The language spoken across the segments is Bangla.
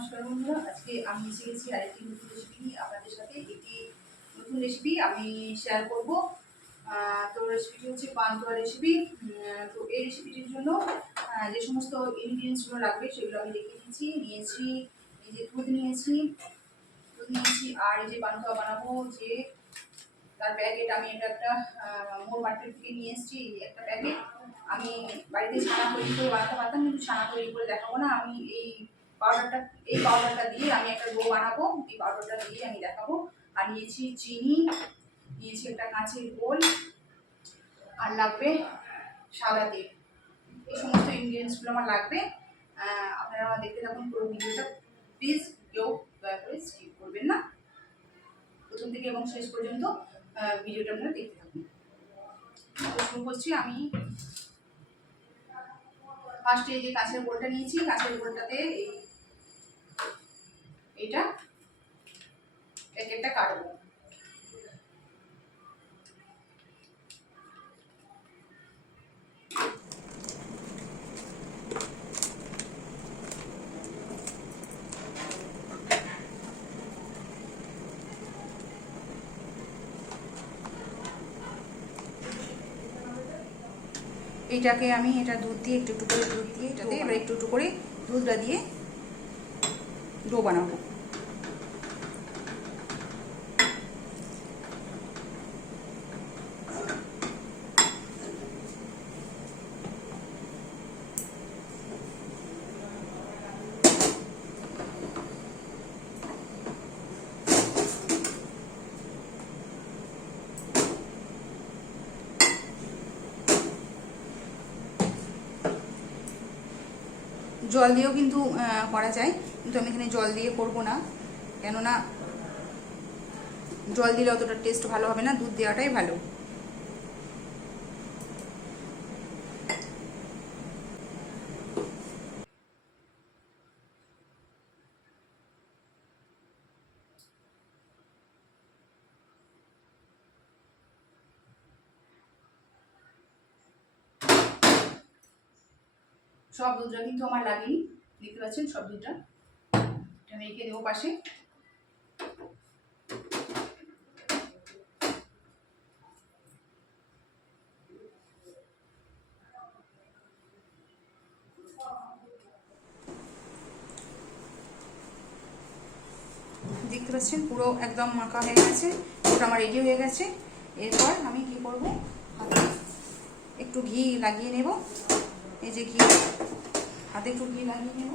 নমস্কার বন্ধুরা, আজকে আমি এসে গেছি আরেকটি নতুন রেসিপি আপনাদের সাথে। এটি নতুন রেসিপি আমি শেয়ার করব। তো রেসিপিটি হচ্ছে পান্তুয়া রেসিপি। তো এই রেসিপিটির জন্য যে সমস্ত ইনগ্রিডিয়েন্টসগুলো লাগবে সেগুলো আমি লিখে নিয়েছি। এই যে দুধ নিয়েছি আর এই যে পান্তুয়া বানাবো যে তার প্যাকেট, আমি এটা একটা মোর মার্কেট থেকে নিয়ে এসেছি। একটা প্যাকেট আমি বাড়িতে ছানা তৈরি করে বানাতে পারতাম, কিন্তু ছানা তৈরি করে দেখাবো না। আমি এই পাউডারটা দিয়ে আমি একটা ডো বানাবো। এই পাউডারটা দিয়ে আমি দেখাবো। আর নিয়েছি চিনি, নিয়েছি একটা কাঁচের গোল, আর লাগবে সাদা তেল। এই সমস্ত ইনগ্রিডিয়েন্টসগুলো আমার লাগবে। আপনারা আমার দেখতে থাকুন পুরো ভিডিওটা। প্লিজ কেউ দয়া করে স্কিপ করবেন না, প্রথম থেকে এবং শেষ পর্যন্ত ভিডিওটা আপনারা দেখতে থাকুন। তো শুরু করছি। আমি ফার্স্টে এই যে কাঁচের গোলটা নিয়েছি, কাঁচের গোলটাতে এইটা প্যাকেটটা কাটবো। এইটাকে আমি এটা দুধ দিয়ে একটু একটু করে দুধ দিয়ে এটাতে এবার একটু একটু করে দুধটা দিয়ে ডো বানাবো। জল দিয়েও কিন্তু করা যায়, কিন্তু আমি এখানে জল দিয়ে করব না, কেননা জল দিলে অতটা টেস্ট ভালো হবে না, দুধ দেওয়াটাই ভালো। সব দুধটা কিন্তু আমার লাগেনি, দেখতে পাচ্ছেন সব দুধটা। এটা আমি রেখে দেবো পাশে। দেখতে পাচ্ছেন পুরো একদম মাখা হয়ে গেছে, ওটা আমার রেডি হয়ে গেছে। এরপর আমি কি করব, হাতে একটু ঘি লাগিয়ে নেব। এই যে ঘি, হাতে একটু ঘি লাগিয়ে নেব।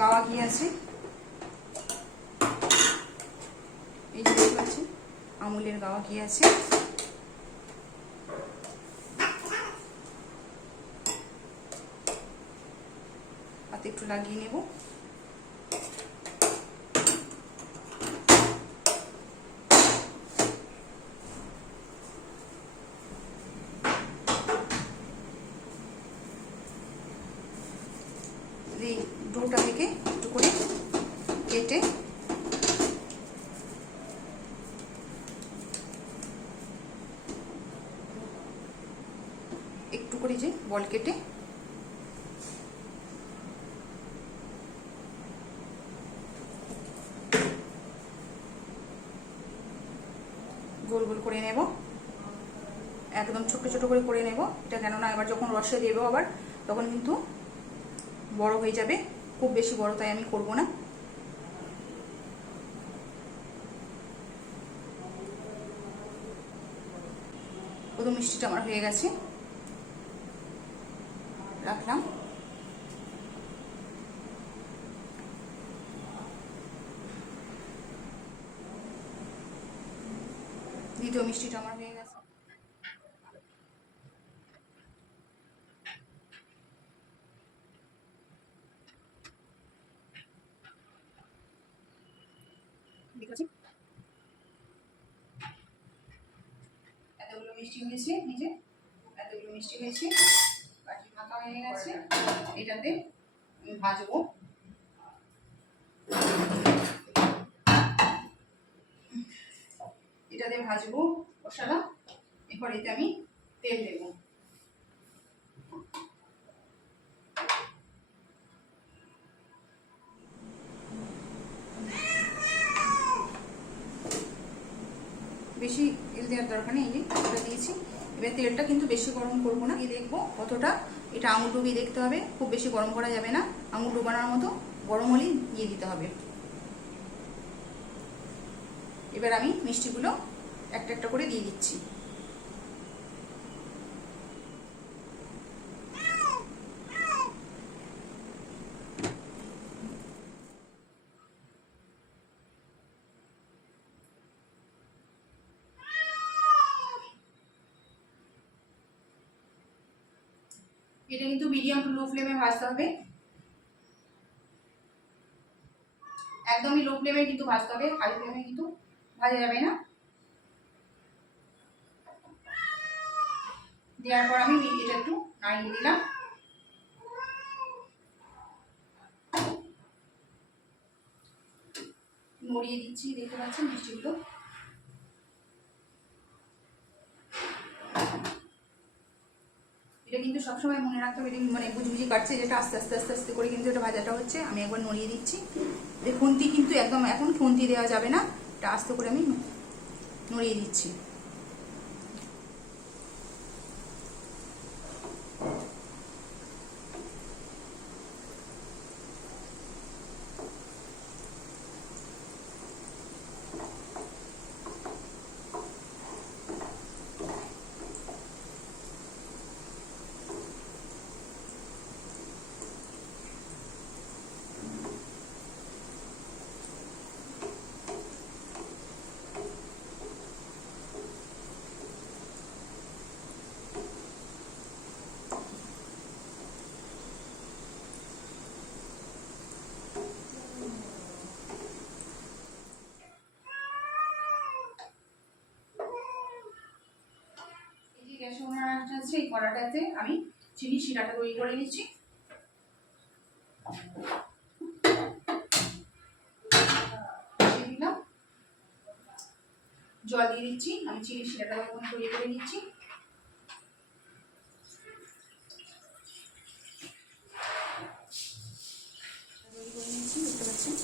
গাওয়া ঘি আছে, এই যে দেখতে পাচ্ছেন আমুলের গাওয়া ঘি আছে। হাতে একটু লাগিয়ে নেব। এই ডোটা থেকে একটু করে কেটে একটু করে যে বল কেটে গোল গোল করে নেব, একদম ছোট ছোট করে নেব এটা, কেননা এবার যখন রসে দেবো আবার তখন কিন্তু বড় হয়ে যাবে, খুব বেশি বড় তাই আমি করব না। প্রথম মিষ্টিটা আমার হয়ে গেছে, রাখলাম। দ্বিতীয় মিষ্টিটা আমার হয়ে গেছে। এতগুলো মিষ্টি হয়েছে, নিজে এতগুলো মিষ্টি হয়েছে, বাটি ফাঁকা হয়ে গেছে। এটাতে আমি ভাজবো। এটাতে ভাজবো মশলা। এরপর এতে আমি তেল দেবো। এবার তেলটা কিন্তু বেশি গরম করবো না, দিয়ে দেখবো কতটা, এটা আঙুল ডুবিয়ে দেখতে হবে, খুব বেশি গরম করা যাবে না, আঙুল ডুবানোর মতো গরম হলেই দিয়ে দিতে হবে। এবার আমি মিষ্টিগুলো একটা একটা করে দিয়ে দিচ্ছি। এটা কিন্তু মিডিয়াম টু লো ফ্লেমে ভাজতে হবে, একদমই লো ফ্লেমে কিন্তু ভাজতে হবে, হাই ফ্লেমে কিন্তু ভাজা যাবে না। দেওয়ার পর আমি এটা একটু নাড়িয়ে দিলাম, নড়িয়ে দিচ্ছি, দেখতে পাচ্ছেন মিষ্টিগুলো। এটা কিন্তু সবসময় মনে রাখতে হবে, মানে বুঝি কাটছে, যেটা আস্তে আস্তে আস্তে আস্তে করে কিন্তু এটা ভাজাটা হচ্ছে। আমি একবার নড়িয়ে দিচ্ছি, খুন্তি কিন্তু একদম এখন খুন্তি দেওয়া যাবে না, এটা আস্তে করে আমি নড়িয়ে দিচ্ছি। গ্যাস ওনার আছে, এই কড়াটাতে আমি চিনি শিরাটা তৈরি করে নিচ্ছি। দিলাম, জল দিয়ে দিচ্ছি, আমি চিনি শিরাটা তৈরি করে নিচ্ছি। তৈরি করে নিচ্ছি, দেখতে পাচ্ছেন।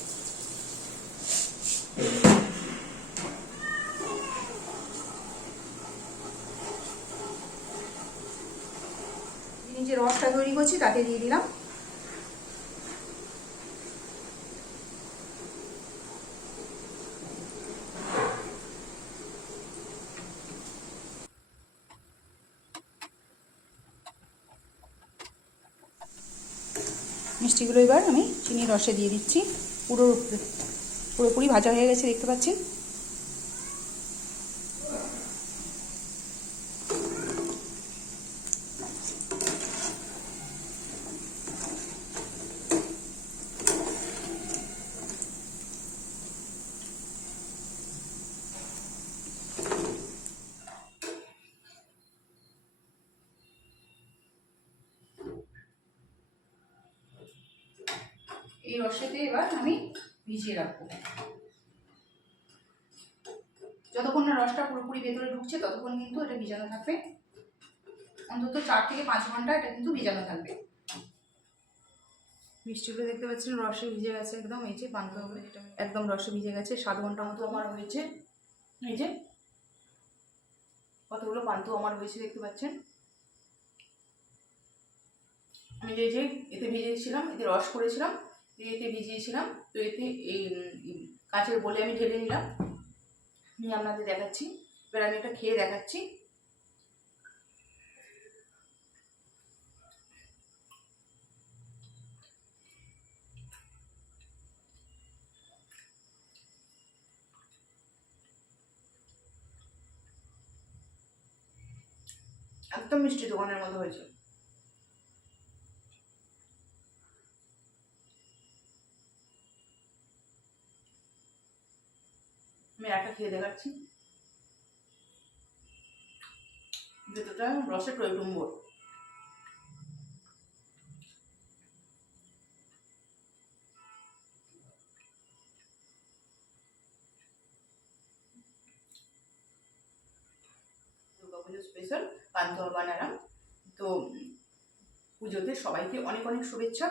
যে রসটা তৈরি করছি তাতে দিয়ে দিলাম। মিষ্টিগুলো এবার আমি চিনির রসে দিয়ে দিচ্ছি, পুরোপুরি ভাজা হয়ে গেছে, দেখতে পাচ্ছেন। এই রসেতে এবার আমি ভিজিয়ে রাখবো, যতক্ষণ না রসটা পুরোপুরি ভেতরে ঢুকছে ততক্ষণ কিন্তু এটা ভিজানো থাকবে, অন্তত 4 থেকে 5 ঘন্টা এটা কিন্তু ভিজানো থাকবে। মিষ্টিগুলো দেখতে পাচ্ছেন রসে ভিজে গেছে একদম, এই যে পান্তুয়াগুলো একদম রসে ভিজে গেছে। 7 ঘন্টা মতো আমার হয়েছে, এই যে কতগুলো পান্তুয়া আমার হয়েছে দেখতে পাচ্ছেন। আমি যে এতে ভিজিয়েছিলাম, এতে রস করেছিলাম, এতে ভিজিয়েছিলাম, তো এতে এই কাঁচের বলে আমি ঢেলে নিলাম, নিয়ে আপনাদের দেখাচ্ছি। এবার আমি এটা খেয়ে দেখাচ্ছি। একদম মিষ্টি দোকানের মতো হয়েছে। আমি একটা খেয়ে দেখাচ্ছি, ভেতরটা রসে টইটুম্বর। দুর্গাপুজো স্পেশাল পান্তুয়া বানালাম। তো পুজোতে সবাইকে অনেক অনেক শুভেচ্ছা,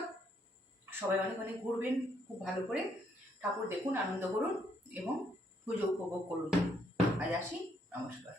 সবাই অনেক অনেক ঘুরবেন খুব ভালো করে, ঠাকুর দেখুন, আনন্দ করুন এবং পুজো উপভোগ করুন। আজ আসি, নমস্কার।